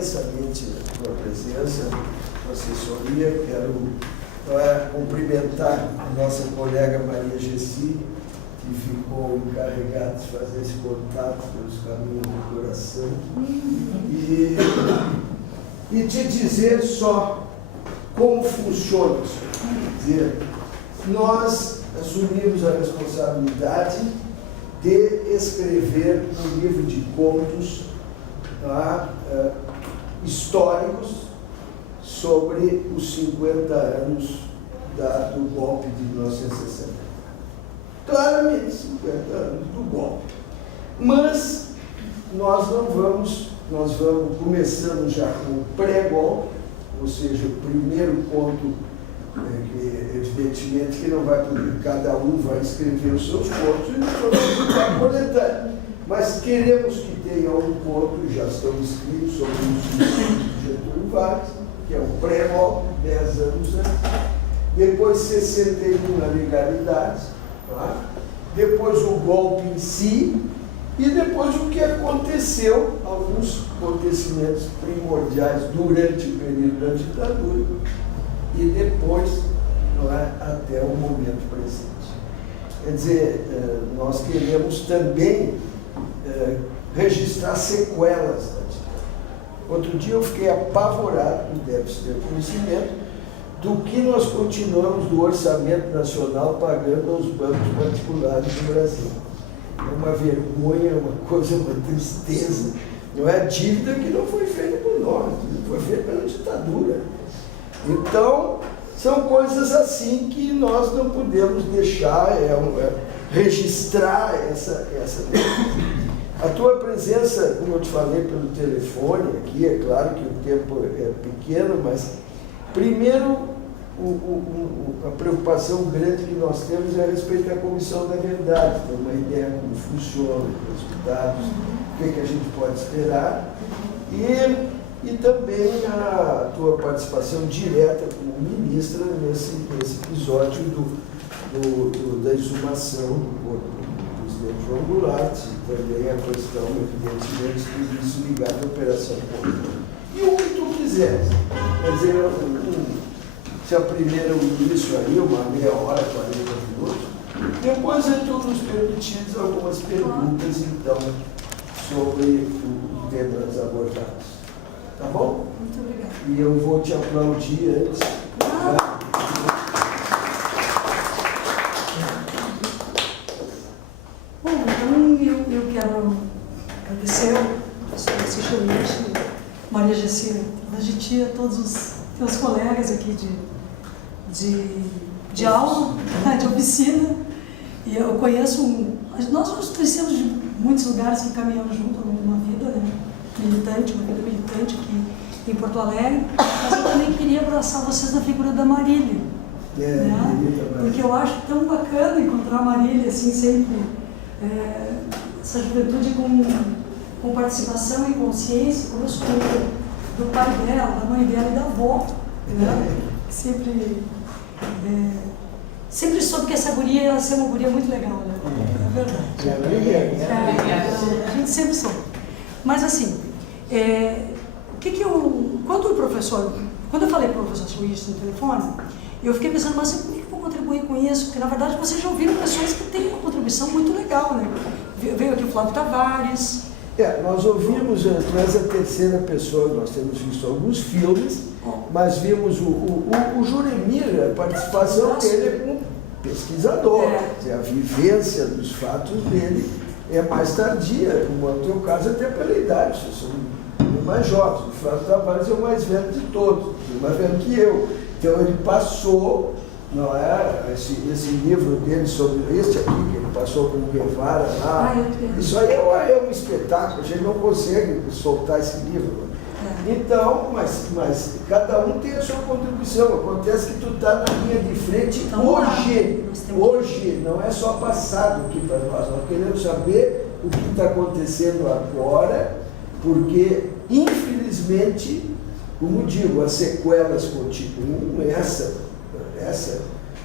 imensamente a tua presença, a tua assessoria. Quero cumprimentar a nossa colega Maria Gessi, que ficou encarregada de fazer esse contato pelos caminhos do coração. E te dizer só como funciona isso. Quer dizer, nós assumimos a responsabilidade de escrever um livro de contos históricos sobre os 50 anos do golpe de 1960. Claramente, 50 anos do golpe. Mas nós começamos já com o pré-golpe, ou seja, o primeiro conto, que evidentemente que não vai poder, cada um vai escrever os seus contos e nós vamos ficar coletando. Mas queremos que tenha um conto, já estão escritos, sobre o suicídio de Getúlio Vargas, que é o pré-golpe, 10 anos antes. Depois 61 na legalidade, depois o golpe em si, e depois o que aconteceu, alguns acontecimentos primordiais durante o período da ditadura, e depois até o momento presente. Quer dizer, nós queremos também registrar sequelas da ditadura. Outro dia eu fiquei apavorado, deve ter conhecimento, do que nós continuamos do orçamento nacional pagando aos bancos particulares do Brasil. É uma vergonha, uma coisa, uma tristeza. Não é dívida que não foi feita por nós, foi feita pela ditadura. Então, são coisas assim que nós não podemos deixar registrar essa A tua presença, como eu te falei pelo telefone aqui, é claro que o tempo é pequeno, mas primeiro a preocupação grande que nós temos é a respeito da Comissão da Verdade, ter uma ideia como funciona, os dados, o que a gente pode esperar, e também a tua participação direta como ministra nesse episódio da exumação do corpo do presidente João Goulart, e também a questão, evidentemente, tudo isso ligado à Operação Condor. E o que tu quiseres. Quer dizer, se a primeira isso aí, uma meia hora, 40 minutos, depois é todos permitidos algumas perguntas, então, sobre os temas abordados. Tá bom? Muito obrigada. E eu vou te aplaudir antes. Bom, então eu quero agradecer ao professor Francisco Leite, Maria Gessi, a todos os teus colegas aqui de aula, de oficina. E eu conheço, nós nos conhecemos de muitos lugares que caminhamos junto numa vida, né? Militante, uma vida militante aqui em Porto Alegre, mas eu também queria abraçar vocês na figura da Marília, né? Porque eu acho tão bacana encontrar a Marília assim, sempre, essa juventude com participação e consciência, como eu sou do pai dela, da mãe dela e da avó, né? Sempre soube que essa guria ia ser uma guria muito legal, né? É verdade. A gente sempre soube. Mas assim, quando eu falei para o professor isso no telefone, eu fiquei pensando, mas como é que eu vou contribuir com isso? Porque na verdade vocês já ouviram pessoas que têm uma contribuição muito legal, né? Veio aqui o Flávio Tavares. Nós ouvimos, tu és a terceira pessoa, nós temos visto alguns filmes, mas vimos o Juremir, a participação dele como pesquisador, a vivência dos fatos dele é mais tardia, como no teu caso até pela idade, vocês são mais jovens, o Flávio Tavares é o mais velho de todos, mais velho que eu, então ele passou, não é, esse livro dele sobre este aqui, que ele passou com o Guevara lá, isso aí é um espetáculo, a gente não consegue soltar esse livro. Então, mas cada um tem a sua contribuição. Acontece que tu está na linha de frente então, hoje, não é só passado aqui para nós. Nós queremos saber o que está acontecendo agora, porque, infelizmente, como digo, as sequelas continuam, essa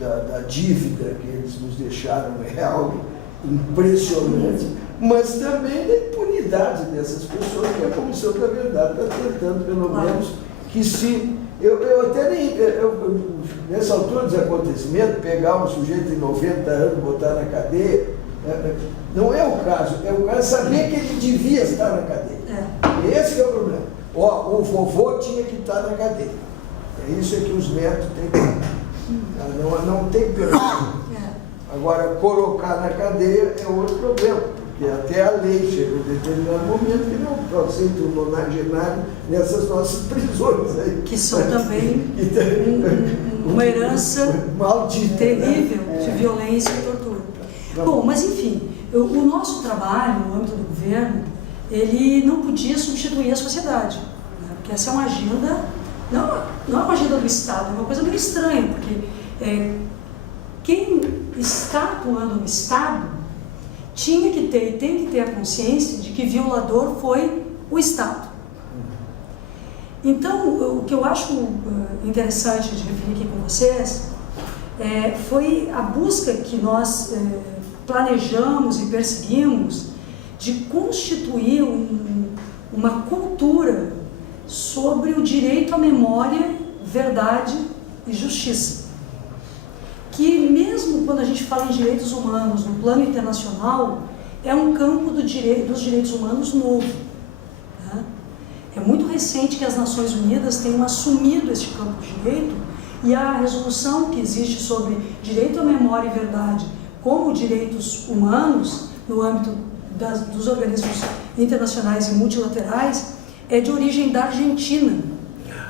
da dívida que eles nos deixaram é algo impressionante, mas também da impunidade integridade dessas pessoas, que a Comissão da Verdade está tentando, pelo menos, que se... Eu até nem... nessa altura dos acontecimentos, pegar um sujeito de 90 anos, botar na cadeia, não é o caso. É o caso saber que ele devia estar na cadeia. Esse é o problema. O vovô tinha que estar na cadeia. É isso que os netos têm que... Não tem pergunta. Agora, colocar na cadeia é outro problema, porque até a lei chega em determinado momento que não pode ser um nonagenário nessas nossas prisões aí. Que são também uma herança maldita, terrível, né? De violência e tortura. Bom, mas enfim, o nosso trabalho no âmbito do governo, ele não podia substituir a sociedade, né? Porque essa é uma agenda, não é uma agenda do Estado, é uma coisa meio estranha, porque quem está atuando no Estado tinha que ter e tem que ter a consciência de que violador foi o Estado. Então, o que eu acho interessante de referir aqui com vocês foi a busca que nós planejamos e perseguimos de constituir uma cultura sobre o direito à memória, verdade e justiça. Que mesmo quando a gente fala em direitos humanos no plano internacional, é um campo dos direitos humanos novo. Né? É muito recente que as Nações Unidas tenham assumido esse campo de direito, e a resolução que existe sobre direito à memória e verdade como direitos humanos no âmbito dos organismos internacionais e multilaterais é de origem da Argentina,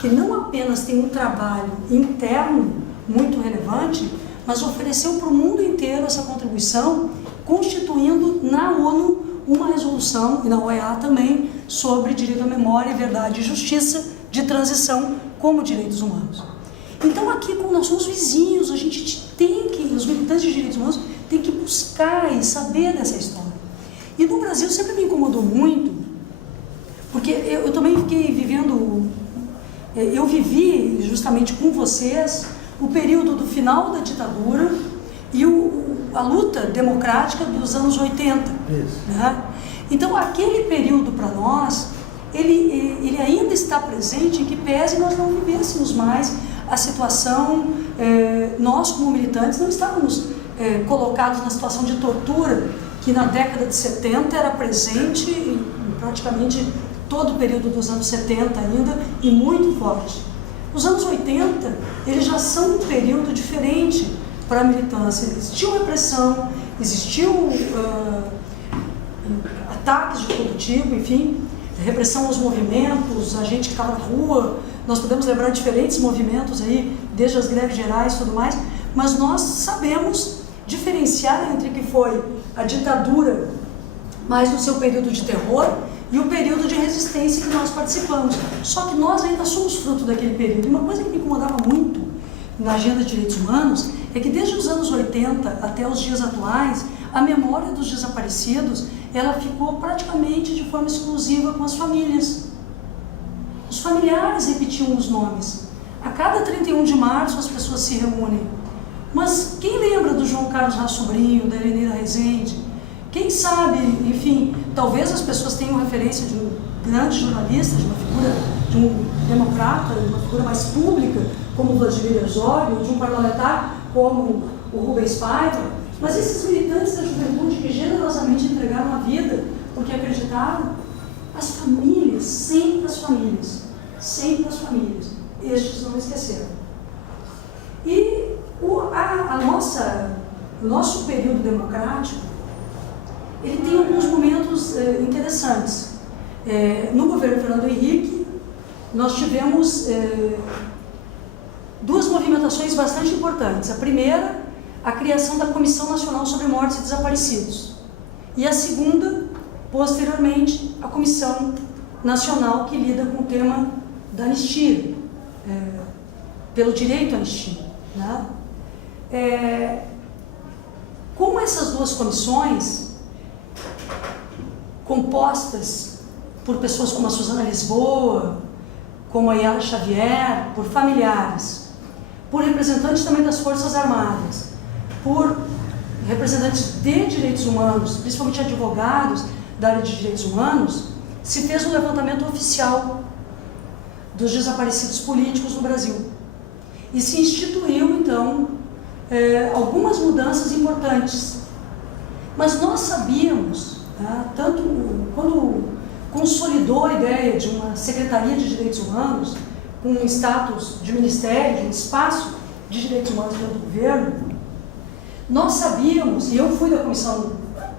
que não apenas tem um trabalho interno muito relevante, mas ofereceu para o mundo inteiro essa contribuição, constituindo na ONU uma resolução, e na OEA também, sobre direito à memória, verdade e justiça de transição como direitos humanos. Então aqui, como nós somos vizinhos, a gente tem que, os militantes de direitos humanos, tem que buscar e saber dessa história. E no Brasil sempre me incomodou muito, porque eu também fiquei vivendo, eu vivi justamente com vocês, o período do final da ditadura e a luta democrática dos anos 80. Né? Então, aquele período para nós, ele ainda está presente, em que pese nós não vivêssemos mais a situação, nós como militantes não estávamos colocados na situação de tortura, que na década de 70 era presente em praticamente todo o período dos anos 70 ainda, e muito forte. Os anos 80, eles já são um período diferente para a militância. Existiu repressão, existiu ataques de todo tipo, enfim, repressão aos movimentos, a gente que estava na rua, nós podemos lembrar diferentes movimentos aí, desde as greves gerais e tudo mais, mas nós sabemos diferenciar entre o que foi a ditadura, mais no seu período de terror, e o período de resistência que nós participamos. Só que nós ainda somos fruto daquele período. E uma coisa que me incomodava muito na agenda de direitos humanos é que desde os anos 80 até os dias atuais, a memória dos desaparecidos, ela ficou praticamente de forma exclusiva com as famílias. Os familiares repetiam os nomes. A cada 31 de março as pessoas se reúnem. Mas quem lembra do João Carlos Raso Sobrinho, da Helenira Rezende? Quem sabe, enfim, talvez as pessoas tenham referência de um grande jornalista, de uma figura, de um democrata, de uma figura mais pública, como o Vladimir Herzog, ou de um parlamentar como o Rubens Paiva, mas esses militantes da juventude que generosamente entregaram a vida porque acreditaram, as famílias, sempre as famílias, estes não esqueceram. E o nosso período democrático, ele tem alguns momentos interessantes. No governo Fernando Henrique, nós tivemos duas movimentações bastante importantes. A primeira, a criação da Comissão Nacional sobre Mortos e Desaparecidos. E a segunda, posteriormente, a Comissão Nacional que lida com o tema da anistia, pelo direito à anistia. Né? Como essas duas comissões, compostas por pessoas como a Suzana Lisboa, como a Yara Xavier, por familiares, por representantes também das Forças Armadas, por representantes de direitos humanos, principalmente advogados, da área de direitos humanos, se fez um levantamento oficial dos desaparecidos políticos no Brasil. E se instituiu, então, algumas mudanças importantes. Mas nós sabíamos, tanto quando consolidou a ideia de uma Secretaria de Direitos Humanos, com um status de ministério, de um espaço de direitos humanos dentro do governo, nós sabíamos, e eu fui da Comissão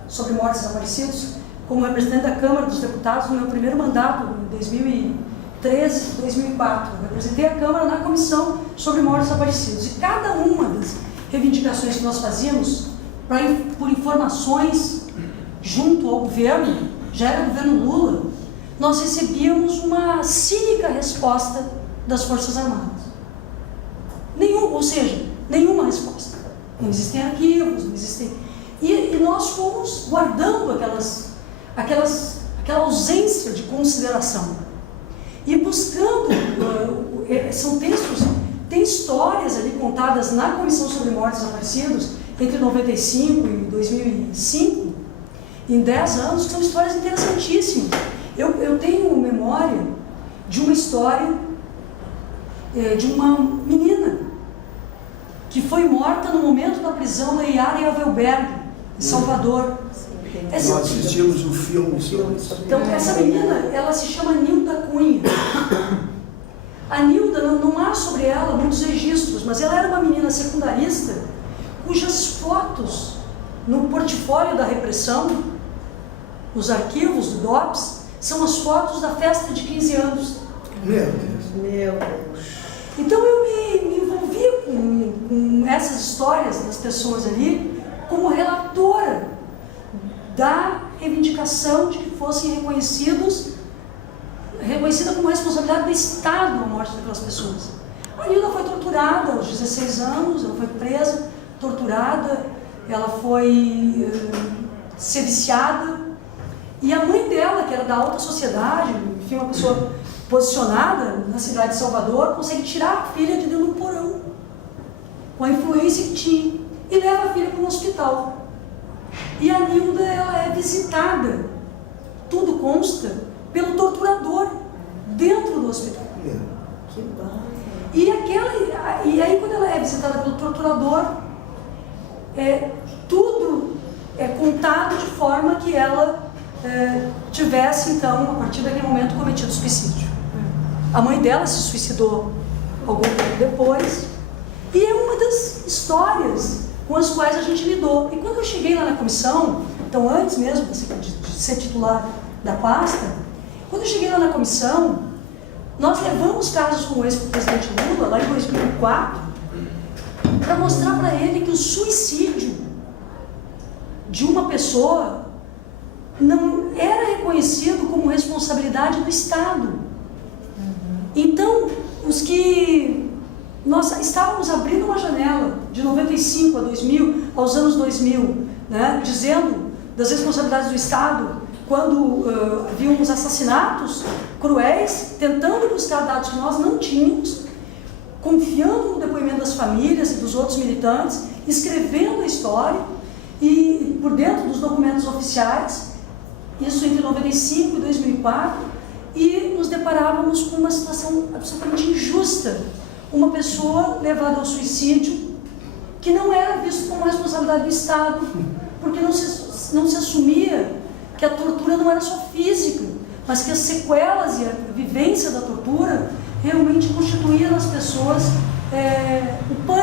sobre Mortos Desaparecidos, como representante da Câmara dos Deputados no meu primeiro mandato, em 2013, 2004. Eu representei a Câmara na Comissão sobre Mortos Desaparecidos. E cada uma das reivindicações que nós fazíamos, por informações junto ao governo, já era o governo Lula, nós recebíamos uma cínica resposta das Forças Armadas. Nenhuma resposta. Não existem arquivos, não existem... E nós fomos guardando aquela ausência de consideração. E buscando, são textos, tem histórias ali contadas na Comissão sobre Mortos Desaparecidos, entre 95 e 2005, em 10 anos, que são histórias interessantíssimas. Eu tenho memória de uma história de uma menina que foi morta no momento da prisão da Yara Evelberg, em Salvador. Nós assistimos o filme sobre isso. Então, essa menina, ela se chama Nilda Cunha. A Nilda, não há sobre ela muitos registros, mas ela era uma menina secundarista cujas fotos no portfólio da repressão, nos arquivos do DOPS, são as fotos da festa de 15 anos. Meu Deus. Meu Deus. Então eu me envolvi com essas histórias das pessoas ali como relatora da reivindicação de que fossem reconhecida como responsabilidade do Estado a morte daquelas pessoas. A Nilda foi torturada aos 16 anos, ela foi presa, torturada, ela foi sediciada, e a mãe dela, que era da alta sociedade, enfim, uma pessoa posicionada na cidade de Salvador, consegue tirar a filha de dentro do porão, com a influência que tinha, e leva a filha para um hospital. E a Nilda, ela é visitada, tudo consta, pelo torturador dentro do hospital. Que bom. E aí, quando ela é visitada pelo torturador, tudo é contado de forma que ela tivesse, então, a partir daquele momento, cometido suicídio. A mãe dela se suicidou algum tempo depois, e é uma das histórias com as quais a gente lidou. E quando eu cheguei lá na comissão, então antes mesmo de ser titular da pasta, quando eu cheguei lá na comissão, nós levamos casos com o ex-presidente Lula, lá em 2004, para mostrar para ele que o suicídio de uma pessoa não era reconhecido como responsabilidade do Estado. Então, nós estávamos abrindo uma janela de 95 a 2000, aos anos 2000, né, dizendo das responsabilidades do Estado, quando havíamos assassinatos cruéis, tentando buscar dados que nós não tínhamos, confiando no depoimento das famílias e dos outros militantes, escrevendo a história, e por dentro dos documentos oficiais, isso entre 95 e 2004, e nos deparávamos com uma situação absolutamente injusta. Uma pessoa levada ao suicídio que não era visto como responsabilidade do Estado, porque não se assumia que a tortura não era só física, mas que as sequelas e a vivência da tortura realmente constituía nas pessoas o pânico.